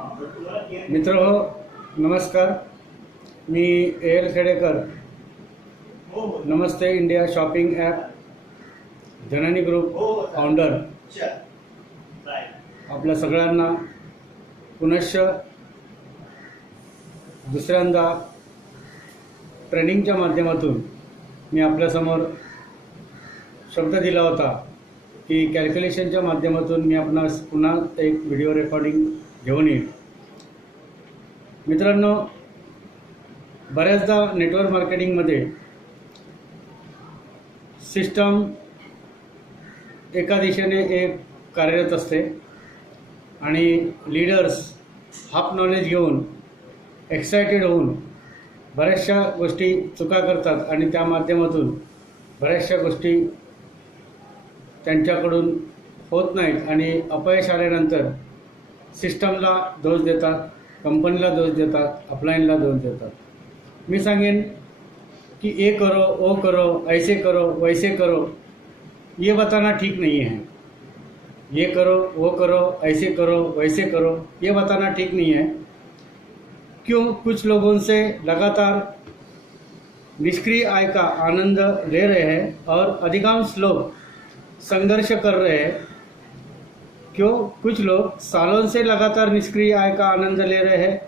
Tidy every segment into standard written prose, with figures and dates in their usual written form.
मित्रहो नमस्कार, मी एल खेडेकर, नमस्ते इंडिया शॉपिंग ॲप जननी ग्रुप फाउंडर आपल्या सगळ्यांना पुनश्च दुसऱ्यांदा ट्रेनिंगच्या माध्यमातून मी आपल्यासमोर शब्द दिला होता की कॅल्क्युलेशनच्या माध्यमातून मी आपणास पुन्हा एक व्हिडिओ रेकॉर्डिंग घेऊन येईल। मित्रांनो, बऱ्याचदा नेटवर्क मार्केटिंगमध्ये सिस्टम एका दिशेने एक कार्यरत असते आणि लीडर्स हाफ नॉलेज घेऊन एक्सायटेड होऊन बऱ्याचशा गोष्टी चुका करतात आणि त्या माध्यमातून बऱ्याचशा गोष्टी त्यांच्याकडून होत नाहीत आणि अपयश आल्यानंतर सिस्टमला दोष देतात, कंपनीला दोष देतात, अपलाइनला दोष देतात। मी सांगेन कि ये करो, वो करो, ऐसे करो, वैसे करो, ये बताना ठीक नहीं है। ये करो, वो करो, ऐसे करो, वैसे करो, ये बताना ठीक नहीं है। क्यों कुछ लोगों से लगातार निष्क्रिय आय का आनंद ले रहे हैं और अधिकांश लोग संघर्ष कर रहे हैं। क्यों कुछ लोग सालों से लगातार निष्क्रिय आय का आनंद ले रहे हैं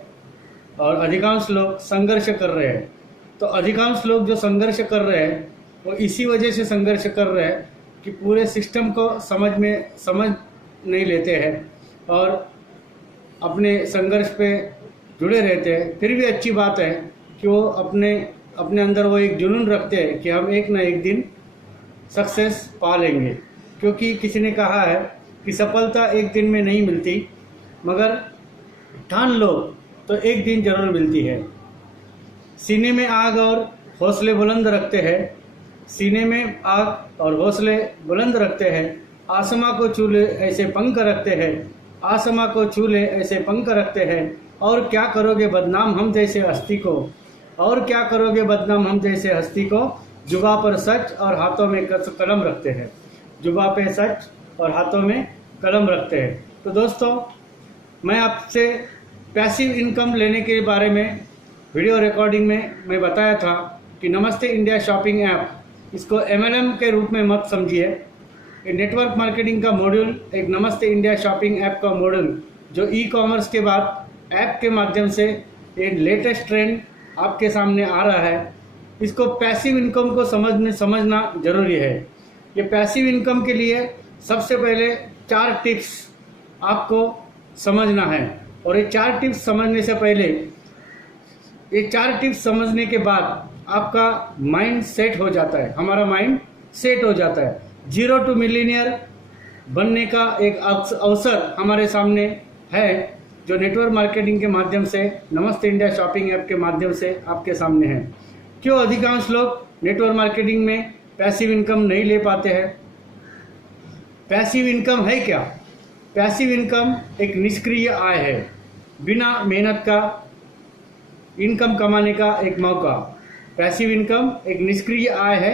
और अधिकांश लोग संघर्ष कर रहे हैं। तो अधिकांश लोग जो संघर्ष कर रहे हैं वो इसी वजह से संघर्ष कर रहे हैं कि पूरे सिस्टम को समझ नहीं लेते हैं और अपने संघर्ष पे जुड़े रहते हैं। फिर भी अच्छी बात है कि वो अपने अंदर वो एक जुनून रखते हैं कि हम एक ना एक दिन सक्सेस पा लेंगे। क्योंकि किसी ने कहा है कि सफलता एक दिन में नहीं मिलती, मगर ठान लो तो एक दिन जरूर मिलती है। सीने में आग और हौसले बुलंद रखते हैं, सीने में आग और हौसले बुलंद रखते हैं। आसमां को छू ले ऐसे पंख रखते हैं, आसमां को छू ले ऐसे पंख रखते हैं। और क्या करोगे बदनाम हम जैसे हस्ती को, और क्या करोगे बदनाम हम जैसे हस्ती को। जुबा पर सच और हाथों में कलम रखते हैं, जुबा पे सच और हाथों में कलम रखते हैं। तो दोस्तों, मैं आपसे पैसिव इनकम लेने के बारे में वीडियो रिकॉर्डिंग में मैं बताया था कि नमस्ते इंडिया शॉपिंग ऐप, इसको MLM के रूप में मत समझिए। ये नेटवर्क मार्केटिंग का मॉड्यूल, एक नमस्ते इंडिया शॉपिंग ऐप का मॉड्यूल जो ई-कॉमर्स के बाद ऐप के माध्यम से एक लेटेस्ट ट्रेंड आपके सामने आ रहा है। इसको पैसिव इनकम को समझना जरूरी है। ये पैसिव इनकम के लिए सबसे पहले 4 टिप्स आपको समझना है और ये 4 टिप्स समझने से पहले, ये 4 टिप्स समझने के बाद आपका माइंड सेट हो जाता है, हमारा माइंड सेट हो जाता है। 0 to मिलियनियर बनने का एक अवसर हमारे सामने है जो नेटवर्क मार्केटिंग के माध्यम से, नमस्ते इंडिया शॉपिंग ऐप के माध्यम से आपके सामने है। क्यों अधिकांश लोग नेटवर्क मार्केटिंग में पैसिव इनकम नहीं ले पाते हैं? पैसिव इनकम है क्या? पैसिव इनकम एक निष्क्रिय आय है, बिना मेहनत का इनकम कमाने का एक मौका। पैसिव इनकम एक निष्क्रिय आय है,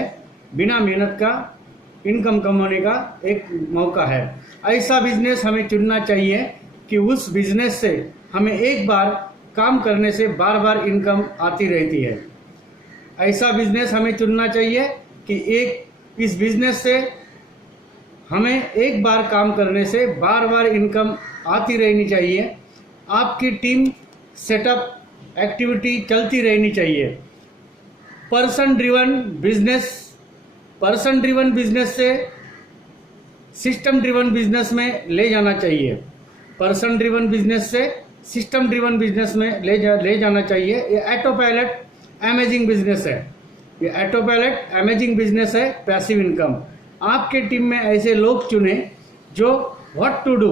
बिना मेहनत का इनकम कमाने का एक मौका है। ऐसा बिजनेस हमें चुनना चाहिए कि उस बिजनेस से हमें एक बार काम करने से बार बार इनकम आती रहती है। ऐसा बिजनेस हमें चुनना चाहिए कि इस बिजनेस से हमें एक बार काम करने से बार बार इनकम आती रहनी चाहिए। आपकी टीम सेटअप एक्टिविटी चलती रहनी चाहिए। पर्सन ड्रिवन बिजनेस से सिस्टम ड्रिवन बिजनेस में ले जाना चाहिए। पर्सन ड्रिवन बिजनेस से सिस्टम ड्रिवन बिजनेस में ले जाना चाहिए। ये ऑटो पायलट अमेजिंग बिजनेस है, ये ऑटो पायलट अमेजिंग बिजनेस है। पैसिव इनकम, आपके टीम में ऐसे लोग चुने जो व्हाट टू डू,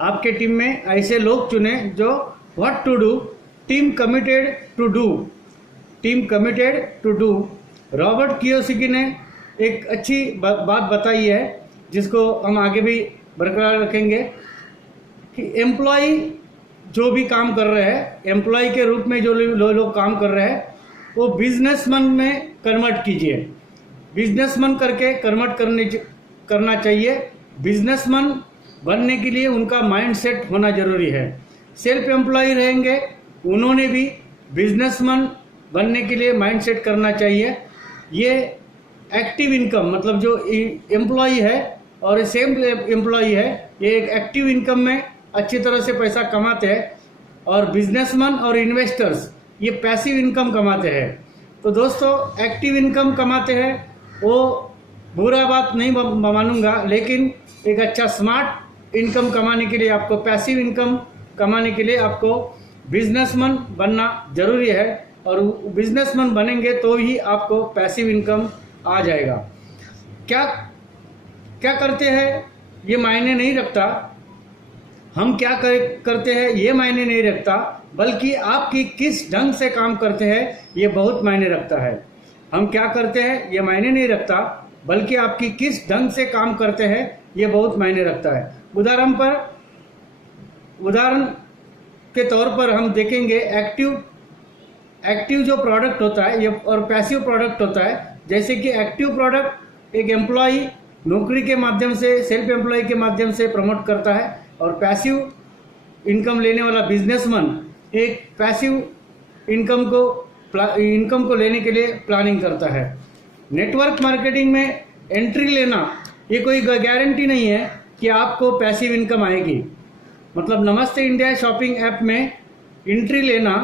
आपके टीम में ऐसे लोग चुने जो what to do, team committed to do, team committed to do. Robert Kiyosaki ने एक अच्छी बात बताई है जिसको हम आगे भी बरकरार रखेंगे कि एम्प्लॉय जो भी काम कर रहे हैं, एम्प्लॉय के रूप में जो लोग काम कर रहे हैं, वो बिजनेसमैन में कन्वर्ट कीजिए। बिजनेसमैन करके कन्वर्ट करना चाहिए। बिजनेसमैन बनने के लिए उनका माइंडसेट होना जरूरी है। सेल्फ एम्प्लॉय रहेंगे, उन्होंने भी बिजनेसमैन बनने के लिए माइंडसेट करना चाहिए। ये एक्टिव इनकम मतलब जो एम्प्लॉय है और सेम एम्प्लॉय है, ये एक एक्टिव इनकम में अच्छी तरह से पैसा कमाते हैं, और बिजनेसमैन और इन्वेस्टर्स ये पैसिव इनकम कमाते हैं। तो दोस्तों, एक्टिव इनकम कमाते हैं वो बुरा बात नहीं मानूंगा, लेकिन एक अच्छा स्मार्ट इनकम कमाने के लिए, आपको पैसिव इनकम कमाने के लिए आपको बिजनेसमैन बनना जरूरी है, और बिजनेसमैन बनेंगे तो ही आपको पैसिव इनकम आ जाएगा। क्या क्या करते हैं ये मायने नहीं रखता, हम क्या करते हैं ये मायने नहीं रखता, बल्कि आपकी किस ढंग से काम करते हैं ये बहुत मायने रखता है। हम क्या करते हैं ये मायने नहीं रखता, बल्कि आपकी किस ढंग से काम करते हैं ये बहुत मायने रखता है। उदाहरण के तौर पर हम देखेंगे, एक्टिव जो प्रोडक्ट होता है ये और पैसिव प्रोडक्ट होता है। जैसे कि एक्टिव प्रोडक्ट एक एम्प्लॉय नौकरी के माध्यम से, सेल्फ एम्प्लॉय के माध्यम से प्रमोट करता है, और पैसिव इनकम लेने वाला बिजनेसमैन एक पैसिव इनकम को लेने के लिए प्लानिंग करता है। नेटवर्क मार्केटिंग में एंट्री लेना ये कोई गारंटी नहीं है कि आपको पैसिव इनकम आएगी। मतलब नमस्ते इंडिया शॉपिंग ऐप में एंट्री लेना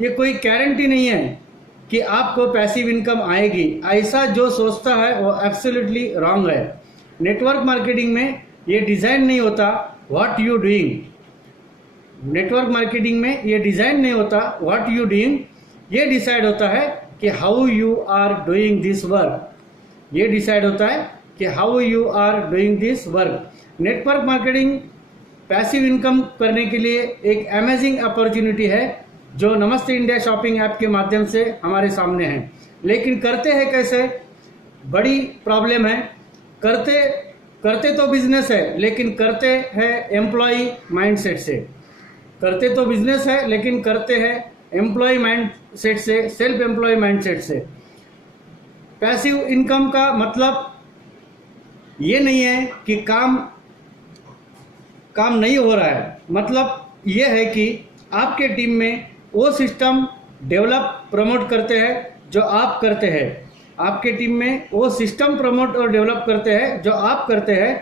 ये कोई गारंटी नहीं है कि आपको पैसिव इनकम आएगी। ऐसा जो सोचता है वो एब्सोल्युटली रॉन्ग है। नेटवर्क मार्केटिंग में ये डिज़ाइन नहीं होता what you doing. Network marketing में ये डिज़ाइन नहीं होता व्हाट यू डूइंग, ये डिसाइड होता है कि how you are doing this work. ये डिसाइड होता है कि how you are doing this work. Network marketing passive income करने के लिए एक अमेजिंग अपॉर्चुनिटी है जो नमस्ते इंडिया शॉपिंग ऐप के माध्यम से हमारे सामने है। लेकिन करते हैं कैसे, बड़ी प्रॉब्लम है। करते तो बिजनेस है, लेकिन करते हैं एम्प्लॉय माइंडसेट से। करते तो बिजनेस है, लेकिन करते हैं एम्प्लॉय माइंडसेट से, सेल्फ एम्प्लॉय माइंडसेट से। पैसिव इनकम का मतलब ये नहीं है कि काम नहीं हो रहा है, मतलब ये है कि आपके टीम में वो सिस्टम डेवलप प्रमोट करते हैं जो आप करते हैं। आपके टीम में वो सिस्टम प्रमोट और डेवलप करते हैं जो आप करते हैं।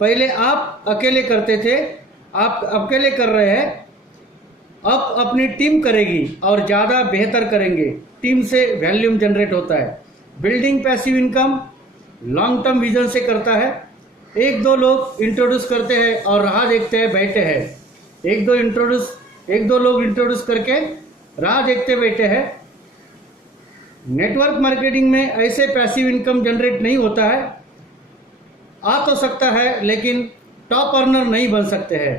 पहले आप अकेले करते थे, आप अकेले कर रहे हैं, अब अपनी टीम करेगी और ज़्यादा बेहतर करेंगे। टीम से वैल्यूम जनरेट होता है। Building passive income long term vision से करता है। एक दो लोग इंट्रोड्यूस करते हैं और राह देखते हैं बैठे हैं। एक दो लोग इंट्रोड्यूस करके राह देखते बैठे हैं। नेटवर्क मार्केटिंग में ऐसे पैसिव इनकम जनरेट नहीं होता है। आ तो सकता है, लेकिन टॉप अर्नर नहीं बन सकते हैं।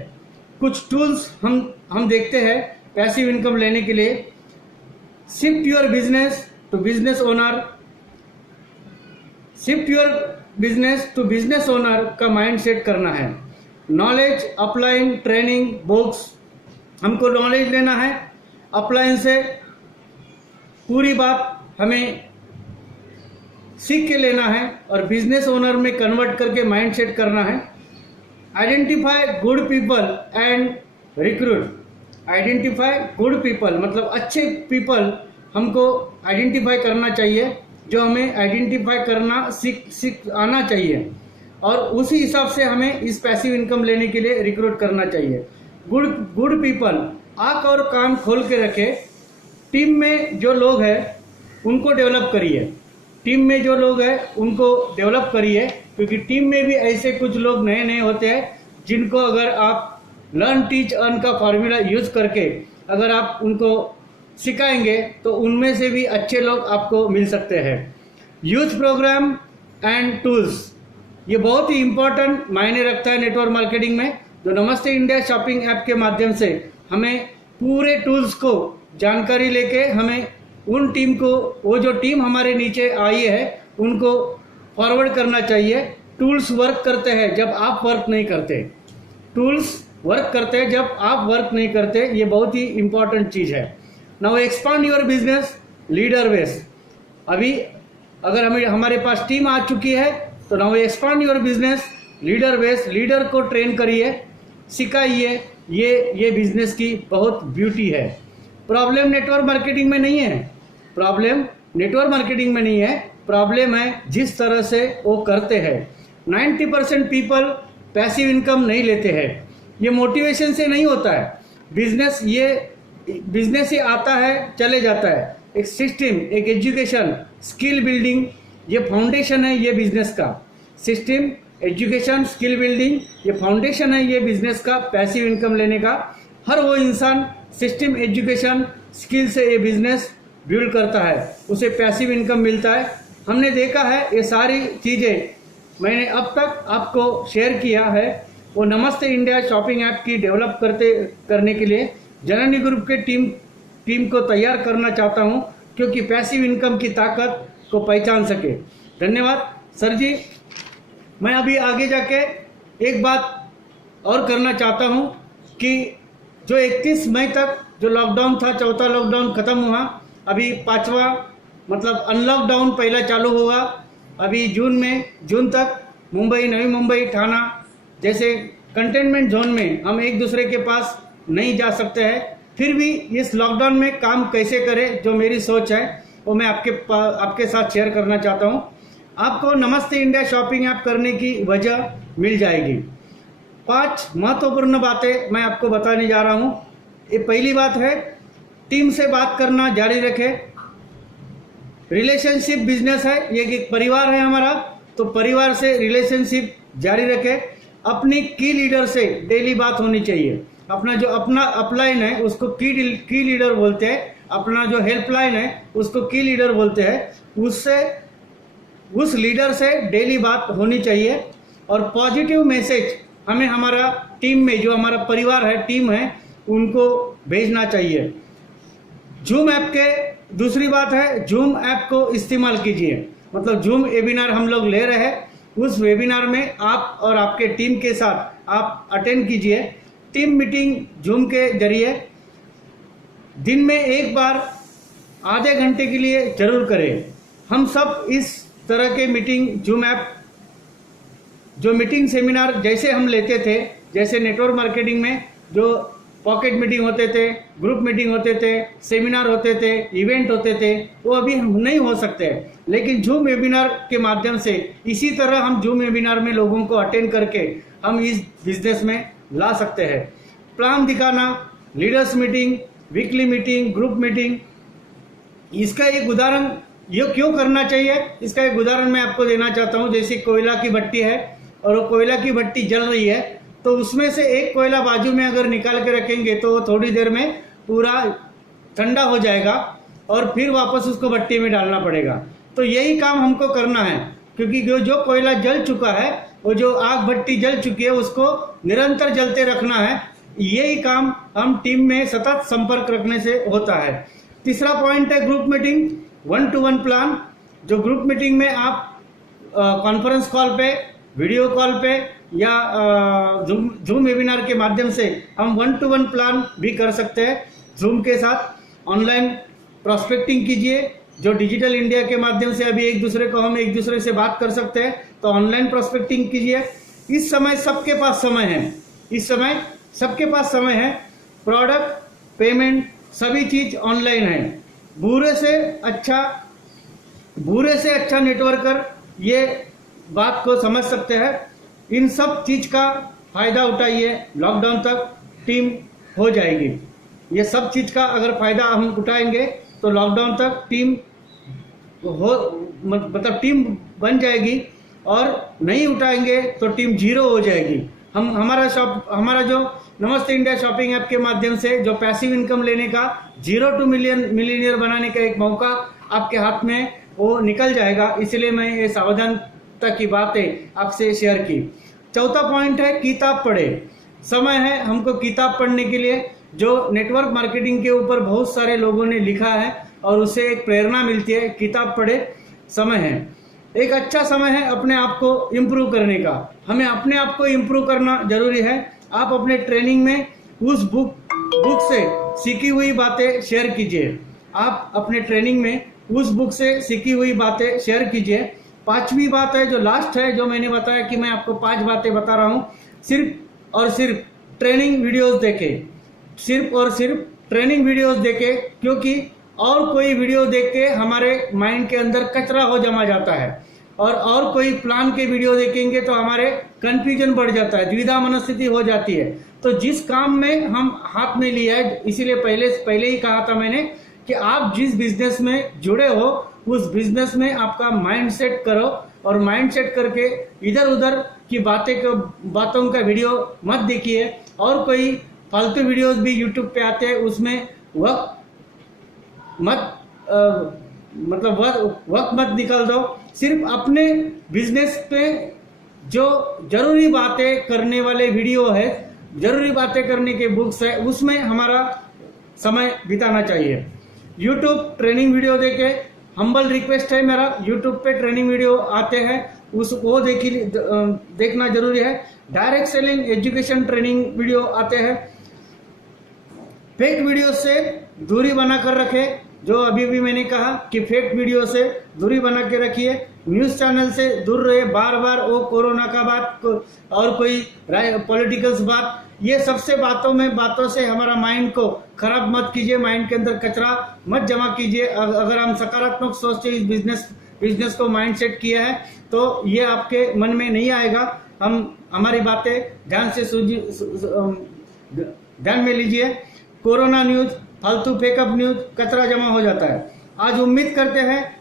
कुछ टूल्स हम देखते हैं पैसिव इनकम लेने के लिए। Shift your business to business owner. Shift your business to business owner का माइंड सेट करना है। Knowledge, upline, training, books. हमको नॉलेज लेना है, अपलाइन से पूरी बात हमें सीख के लेना है और बिजनेस ओनर में कन्वर्ट करके माइंड सेट करना है। Identify good people and recruit. Identify good people मतलब अच्छे पीपल हमको आइडेंटिफाई करना चाहिए, जो हमें आइडेंटिफाई करना सीख आना चाहिए, और उसी हिसाब से हमें इस पैसिव इनकम लेने के लिए रिक्रूट करना चाहिए। गुड पीपल, आँख और कान खोल के रखे। टीम में जो लोग हैं उनको डेवलप करिए। टीम में जो लोग हैं उनको डेवलप करिए, क्योंकि टीम में भी ऐसे कुछ लोग नए नए होते हैं जिनको अगर आप लर्न टीच अर्न का फॉर्मूला यूज करके अगर आप उनको सिखाएंगे तो उनमें से भी अच्छे लोग आपको मिल सकते हैं। यूथ प्रोग्राम एंड टूल्स, ये बहुत ही इम्पोर्टेंट मायने रखता है नेटवर्क मार्केटिंग में। जो नमस्ते इंडिया शॉपिंग ऐप के माध्यम से हमें पूरे टूल्स को जानकारी लेके हमें उन टीम को, वो जो टीम हमारे नीचे आई है उनको फॉरवर्ड करना चाहिए। टूल्स वर्क करते हैं जब आप वर्क नहीं करते। टूल्स वर्क करते हैं जब आप वर्क नहीं करते, ये बहुत ही इंपॉर्टेंट चीज़ है। Now expand your business leader base. अभी अगर हमारे पास टीम आ चुकी है तो now expand your business leader base, leader को ट्रेन करिए, सिखाइए। ये बिजनेस की बहुत ब्यूटी है। प्रॉब्लम नेटवर्क मार्केटिंग में नहीं है, प्रॉब्लम नेटवर्क मार्केटिंग में नहीं है, प्रॉब्लम है जिस तरह से वो करते हैं। 90% पीपल पैसिव इनकम नहीं लेते हैं। ये मोटिवेशन से नहीं होता है बिजनेस, ये बिजनेस ही आता है चले जाता है। एक सिस्टम, एक एजुकेशन, स्किल बिल्डिंग, ये फाउंडेशन है ये बिजनेस का। सिस्टम, एजुकेशन, स्किल बिल्डिंग, ये फाउंडेशन है ये बिजनेस का, पैसिव इनकम लेने का। हर वो इंसान सिस्टम, एजुकेशन, स्किल से ये बिजनेस बिल्ड करता है, उसे पैसिव इनकम मिलता है। हमने देखा है ये सारी चीज़ें मैंने अब तक आपको शेयर किया है। वो नमस्ते इंडिया शॉपिंग ऐप की डेवलप करने के लिए जननी ग्रुप के टीम को तैयार करना चाहता हूं, क्योंकि पैसिव इनकम की ताकत को पहचान सके। धन्यवाद सर जी। मैं अभी आगे जाके एक बात और करना चाहता हूं कि जो 31 मई तक जो लॉकडाउन था, चौथा लॉकडाउन खत्म हुआ, अभी पांचवा मतलब अनलॉकडाउन पहला चालू हुआ। अभी जून तक मुंबई, नवी मुंबई, ठाणा जैसे कंटेनमेंट जोन में हम एक दूसरे के पास नहीं जा सकते हैं। फिर भी इस लॉकडाउन में काम कैसे करें, जो मेरी सोच है वो मैं आपके साथ शेयर करना चाहता हूं। आपको नमस्ते इंडिया शॉपिंग ऐप करने की वजह मिल जाएगी। 5 महत्वपूर्ण बातें मैं आपको बताने जा रहा हूं। ये पहली बात है, टीम से बात करना जारी रखें। रिलेशनशिप बिजनेस है, ये एक परिवार है हमारा, तो परिवार से रिलेशनशिप जारी रखें। अपनी की लीडर से डेली बात होनी चाहिए। अपना जो अपलाइन है उसको की लीडर बोलते हैं, अपना जो हेल्पलाइन है उसको की लीडर बोलते हैं। उस लीडर से डेली बात होनी चाहिए और पॉजिटिव मैसेज हमें हमारा टीम में, जो हमारा परिवार है, टीम है, उनको भेजना चाहिए। जूम ऐप के दूसरी बात है, जूम ऐप को इस्तेमाल कीजिए। मतलब जूम वेबिनार हम लोग ले रहे हैं, उस वेबिनार में आप और आपके टीम के साथ आप अटेंड कीजिए। टीम मीटिंग जूम के जरिए दिन में एक बार आधे घंटे के लिए जरूर करें। हम सब इस तरह के मीटिंग, जूम ऐप जो मीटिंग सेमिनार जैसे हम लेते थे, जैसे नेटवर्क मार्केटिंग में जो पॉकेट मीटिंग होते थे, ग्रुप मीटिंग होते थे, सेमिनार होते थे, इवेंट होते थे, वो अभी नहीं हो सकते। लेकिन जूम वेबिनार के माध्यम से इसी तरह हम जूम वेबिनार में लोगों को अटेंड करके हम इस बिजनेस में ला सकते हैं। प्लान दिखाना, leaders meeting, weekly meeting, group meeting, इसका एक उदाहरण ये क्यों करना चाहिए, इसका एक उदाहरण मैं आपको देना चाहता हूँ। जैसे कोयला की भट्टी है और वो कोयला की भट्टी जल रही है, तो उसमें से एक कोयला बाजू में अगर निकाल के रखेंगे तो वो थोड़ी देर में पूरा ठंडा हो जाएगा और फिर वापस उसको भट्टी में डालना पड़ेगा। तो यही काम हमको करना है, क्योंकि जो कोयला जल चुका है, वो जो आग भट्टी जल चुकी है, उसको निरंतर जलते रखना है। यही काम हम टीम में सतत संपर्क रखने से होता है। तीसरा पॉइंट है ग्रुप मीटिंग, 1-to-1 प्लान। जो ग्रुप मीटिंग में आप कॉन्फ्रेंस कॉल पे, वीडियो कॉल पे या जूम वेबिनार के माध्यम से हम 1-to-1 प्लान भी कर सकते हैं। जूम के साथ ऑनलाइन प्रोस्पेक्टिंग कीजिए। जो डिजिटल इंडिया के माध्यम से अभी एक दूसरे से बात कर सकते हैं, तो ऑनलाइन प्रोस्पेक्टिंग कीजिए। इस समय सबके पास समय है। प्रोडक्ट, पेमेंट, सभी चीज ऑनलाइन है। बुरे से अच्छा नेटवर्कर ये बात को समझ सकते हैं। इन सब चीज का फायदा उठाइए। लॉकडाउन तक टीम हो जाएगी। ये सब चीज का अगर फायदा हम उठाएंगे तो लॉकडाउन तक टीम टीम बन जाएगी, और नहीं उठाएंगे तो टीम 0 हो जाएगी। हमारा जो नमस्ते इंडिया शॉपिंग ऐप के माध्यम से जो पैसिव इनकम लेने का 0 to मिलियनियर बनाने का एक मौका आपके हाथ में वो निकल जाएगा। इसलिए मैं ये सावधानता की बातें आपसे शेयर की। चौथा पॉइंट है किताब पढ़े। समय है हमको किताब पढ़ने के लिए। जो नेटवर्क मार्केटिंग के ऊपर बहुत सारे लोगों ने लिखा है और उससे एक प्रेरणा मिलती है। किताब पढ़े, समय है, एक अच्छा समय है अपने आप को इम्प्रूव करने का। हमें अपने आप को इम्प्रूव करना जरूरी है। आप अपने ट्रेनिंग में उस बुक से सीखी हुई बातें शेयर कीजिए। आप अपने ट्रेनिंग में उस बुक से सीखी हुई बातें शेयर कीजिए। पांचवी बात है जो लास्ट है, जो मैंने बताया कि मैं आपको 5 बातें बता रहा हूँ, सिर्फ और सिर्फ ट्रेनिंग वीडियोस देखे, सिर्फ और सिर्फ ट्रेनिंग वीडियोस देखे, क्योंकि और कोई वीडियो देख के हमारे माइंड के अंदर कचरा हो जमा जाता है, और कोई प्लान के वीडियो देखेंगे तो हमारे कंफ्यूजन बढ़ जाता है, द्विधा मनस्थिति हो जाती है। तो जिस काम में हम हाथ में लिया है, इसीलिए पहले ही कहा था मैंने कि आप जिस बिजनेस में जुड़े हो उस बिजनेस में आपका माइंड सेट करो, और माइंड सेट करके इधर उधर की बातों का वीडियो मत देखिए, और कोई फालतू वीडियोस भी यूट्यूब पे आते हैं, उसमें वक्त मत निकाल दो। सिर्फ अपने बिजनेस पे जो जरूरी बातें करने वाले वीडियो है, जरूरी बातें करने के बुक्स है, उसमें हमारा समय बिताना चाहिए। यूट्यूब ट्रेनिंग वीडियो देखे, हम्बल रिक्वेस्ट है मेरा, यूट्यूब पे ट्रेनिंग वीडियो आते हैं वो देखना जरूरी है। Direct selling education training video आते हैं। फेक वीडियो से दूरी बना कर रखे, जो अभी भी मैंने कहा कि फेक वीडियो से दूरी बना के रखिए। न्यूज़ चैनल से दूर रहे, बार बार वो कोरोना का बात और कोई पॉलिटिकल्स बात, ये सबसे बातों से हमारा माइंड को खराब मत कीजिए, माइंड के अंदर कचरा मत जमा कीजिए। अगर हम सकारात्मक सोच से इस बिजनेस को माइंड सेट किया है तो ये आपके मन में नहीं आएगा। हमारी बातें ध्यान में लीजिए। कोरोना न्यूज, फालतू फेकअप न्यूज, कचरा जमा हो जाता है। आज उम्मीद करते हैं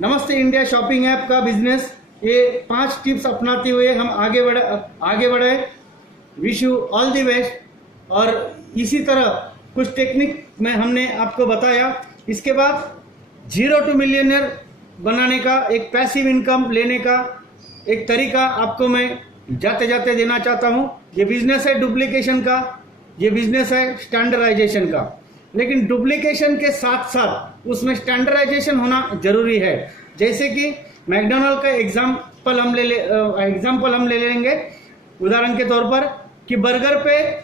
नमस्ते इंडिया शॉपिंग ऐप का बिजनेस, ये 5 टिप्स अपनाते हुए हम आगे बढ़े। Wish you all the best. और इसी तरह कुछ टेक्निक में हमने आपको बताया। इसके बाद 0 to मिलियनियर बनाने का, एक पैसिव इनकम लेने का एक तरीका आपको मैं जाते जाते देना चाहता हूँ। ये बिजनेस है डुप्लीकेशन का, ये बिजनेस है स्टैंडर्डाइजेशन का, लेकिन डुप्लीकेशन के साथ साथ उसमें स्टैंडर्डाइजेशन होना जरूरी है। जैसे कि मैकडोनल्ड का एग्जाम्पल हम ले लेंगे उदाहरण के तौर पर, कि बर्गर पे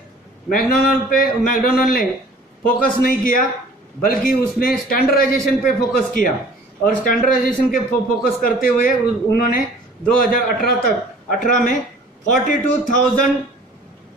मैकडोनल्ड ने फोकस नहीं किया, बल्कि उसने स्टैंडर्डाइजेशन पे फोकस किया, और स्टैंडर्डाइजेशन के फोकस करते हुए उन्होंने 2018 में 42,000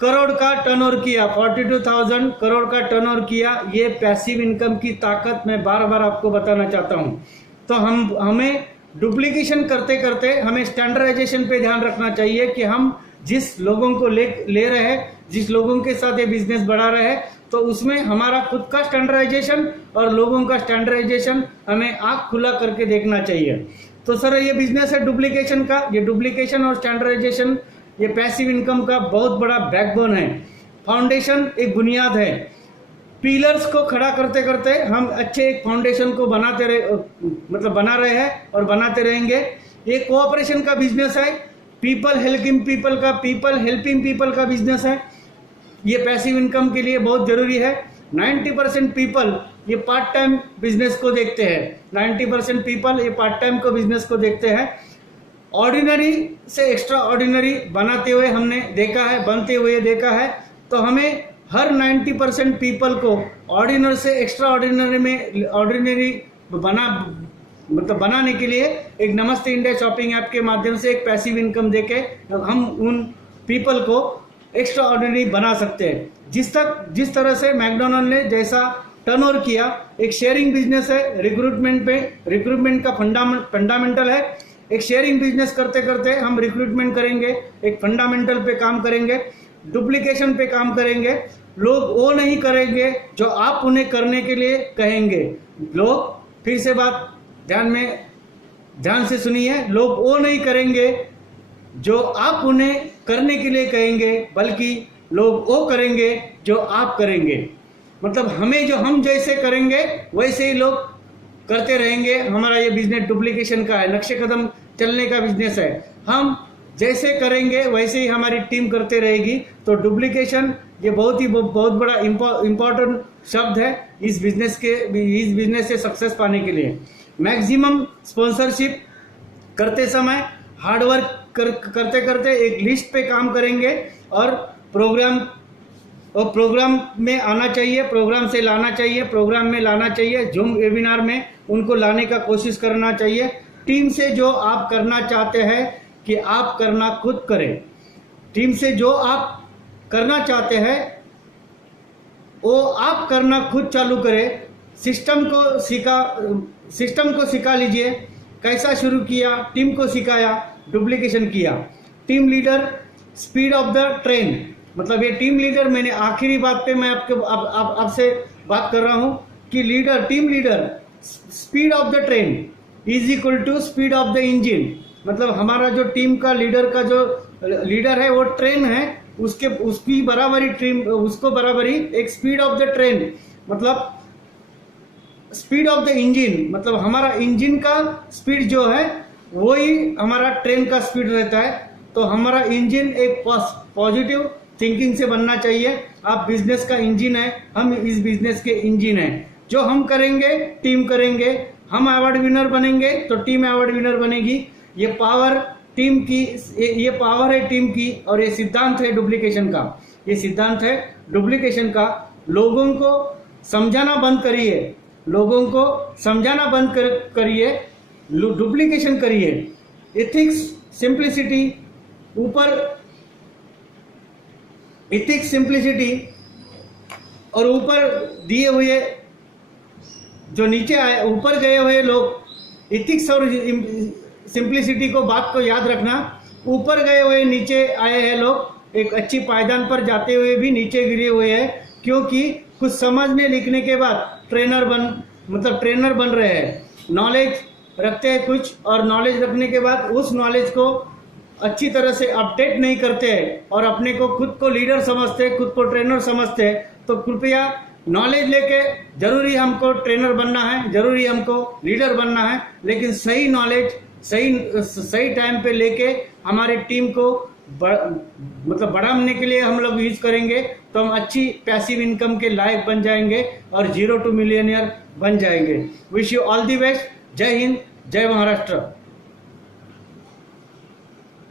करोड़ का टर्नओवर किया। 42,000 करोड़ का टर्नओवर किया। ये पैसिव इनकम की ताकत मैं बार बार आपको बताना चाहता हूँ। तो हमें डुप्लीकेशन करते करते हमें स्टैंडर्डाइजेशन पे ध्यान रखना चाहिए कि हम जिस लोगों को ले रहे हैं, जिस लोगों के साथ ये बिजनेस बढ़ा रहे हैं, तो उसमें हमारा खुद का स्टैंडर्डाइजेशन और लोगों का स्टैंडर्डाइजेशन हमें आँख खुला करके देखना चाहिए। तो सर ये बिजनेस है डुप्लीकेशन का। ये डुप्लीकेशन और स्टैंडर्डाइजेशन ये पैसिव इनकम का बहुत बड़ा बैकबोन है, फाउंडेशन, एक बुनियाद है। पिलर्स को खड़ा करते करते हम अच्छे एक फाउंडेशन को बना रहे हैं और बनाते रहेंगे। ये कोऑपरेशन का बिजनेस है, पीपल हेल्पिंग पीपल का बिजनेस है। ये पैसिव इनकम के लिए बहुत जरूरी है। 90% पीपल ये पार्ट टाइम बिजनेस को देखते हैं। 90% पीपल ये पार्ट टाइम को बिजनेस को देखते हैं। ऑर्डिनरी से एक्स्ट्रा ऑर्डिनरी बनते हुए देखा है। तो हमें हर 90% पीपल को ऑर्डिनरी से एक्स्ट्रा ऑर्डिनरी बनाने के लिए एक नमस्ते इंडिया शॉपिंग ऐप के माध्यम से एक पैसिव इनकम देके हम उन पीपल को एक्स्ट्रा ऑर्डिनरी बना सकते हैं। जिस तरह से मैकडोनल्ड ने जैसा टर्नओवर किया, एक शेयरिंग बिजनेस है, रिक्रूटमेंट का फंडामेंटल है। एक शेयरिंग बिजनेस करते करते हम रिक्रूटमेंट करेंगे, एक फंडामेंटल पे काम करेंगे, डुप्लीकेशन पे काम करेंगे। लोग वो नहीं करेंगे जो आप उन्हें करने के लिए कहेंगे। लोग, फिर से बात ध्यान से सुनिए, लोग वो नहीं करेंगे जो आप उन्हें करने के लिए कहेंगे, बल्कि लोग वो करेंगे जो आप करेंगे। मतलब हम जैसे करेंगे वैसे ही लोग करते रहेंगे। हमारा ये बिजनेस डुप्लीकेशन का है, नक्शे कदम चलने का बिजनेस है। हम जैसे करेंगे वैसे ही हमारी टीम करते रहेगी। तो डुप्लीकेशन ये बहुत बड़ा इम्पोर्टेंट शब्द है इस बिजनेस से सक्सेस पाने के लिए। मैक्सिमम स्पॉन्सरशिप करते समय हार्डवर्क करते करते एक लिस्ट पे काम करेंगे, और प्रोग्राम में आना चाहिए, प्रोग्राम में लाना चाहिए। जूम वेबिनार में उनको लाने का कोशिश करना चाहिए। टीम से जो आप करना चाहते हैं कि आप करना खुद करें। टीम से जो आप करना चाहते हैं वो आप करना खुद चालू करें। सिस्टम को सिखा लीजिए। कैसा शुरू किया, टीम को सिखाया, डुप्लीकेशन किया। Team leader speed of the train, मतलब ये टीम लीडर, मैंने आखिरी बात पे मैं आपसे बात कर रहा हूं कि team leader speed of the train is equal to speed of the engine. मतलब हमारा जो टीम का लीडर है वो ट्रेन है, उसकी बराबरी एक स्पीड ऑफ द ट्रेन, मतलब स्पीड ऑफ द इंजन, मतलब हमारा इंजन का स्पीड जो है वही हमारा ट्रेन का स्पीड रहता है। तो हमारा इंजन एक पॉजिटिव थिंकिंग से बनना चाहिए। आप बिजनेस का इंजन है, हम इस बिजनेस के इंजन है। जो हम करेंगे टीम करेंगे, हम अवार्ड विनर बनेंगे तो टीम अवार्ड विनर बनेगी। ये पावर है टीम की, और ये सिद्धांत है डुप्लीकेशन का। लोगों को समझाना बंद करिए, डुप्लीकेशन करिए। एथिक्स सिंप्लिसिटी और ऊपर दिए हुए जो नीचे आए, ऊपर गए हुए लोग एथिक्स और सिंप्लिसिटी को बात को याद रखना। ऊपर गए हुए नीचे आए हैं लोग, एक अच्छी पायदान पर जाते हुए भी नीचे गिरे हुए हैं, क्योंकि कुछ समझने लिखने के बाद ट्रेनर बन रहे हैं। नॉलेज रखते हैं कुछ, और नॉलेज रखने के बाद उस नॉलेज को अच्छी तरह से अपडेट नहीं करते हैं और अपने को खुद को लीडर समझते हैं, खुद को ट्रेनर समझते हैं। तो कृपया नॉलेज लेके जरूरी हमको ट्रेनर बनना है, जरूरी हमको लीडर बनना है, लेकिन सही नॉलेज सही टाइम पे लेके हमारे टीम को बढ़ाने के लिए हम लोग यूज करेंगे तो हम अच्छी पैसिव इनकम के लायक बन जाएंगे और 0 to मिलियनियर बन जाएंगे। Wish you all the best. जय हिंद, जय महाराष्ट्र।